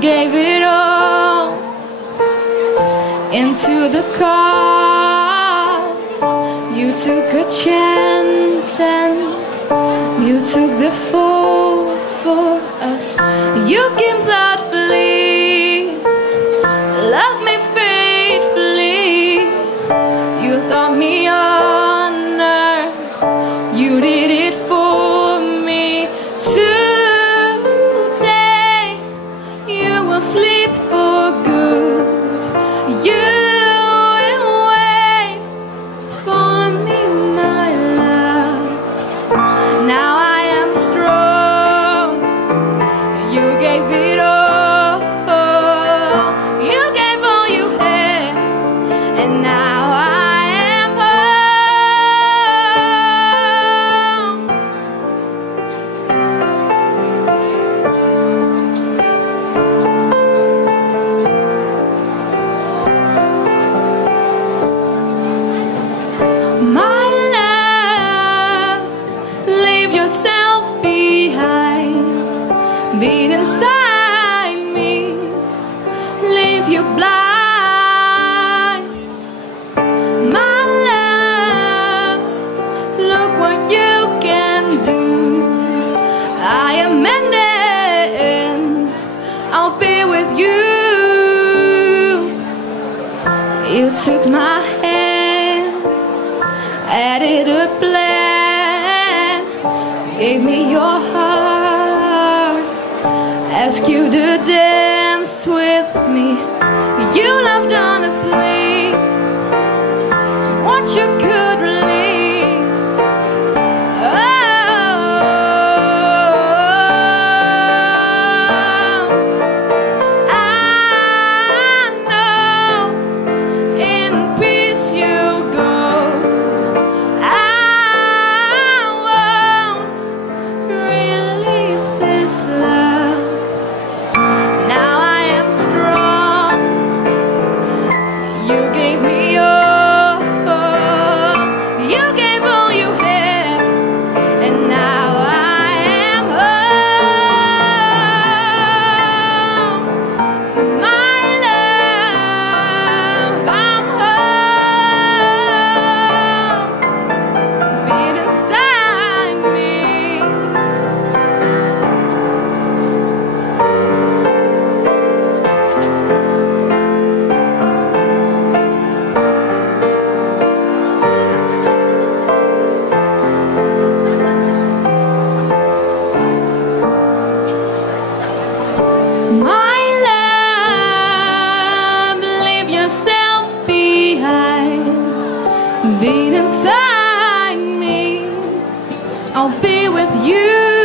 gave it all into the car. You took a chance and you took the fall for us. You came thoughtfully, loved me faithfully. You thought me honored, you did it for me. Today you will sleep for good. You will wait for me, my love. Now I am strong. You gave it all. You gave all you had, and now I am home. My love, leave yourself behind. Beat inside me, leave you blind. My love, look what you can do. I am mending, I'll be with you. You took my hand, added a plan, gave me your heart, asked you to dance with me. You loved honestly what you could release. Oh, I know in peace you go. I won't relieve this love. Now I am strong. You gave me all. You gave all you had, and now I am home. My love, I'm home. Beat inside me. My love, leave yourself behind. Beat inside me, I'll be with you.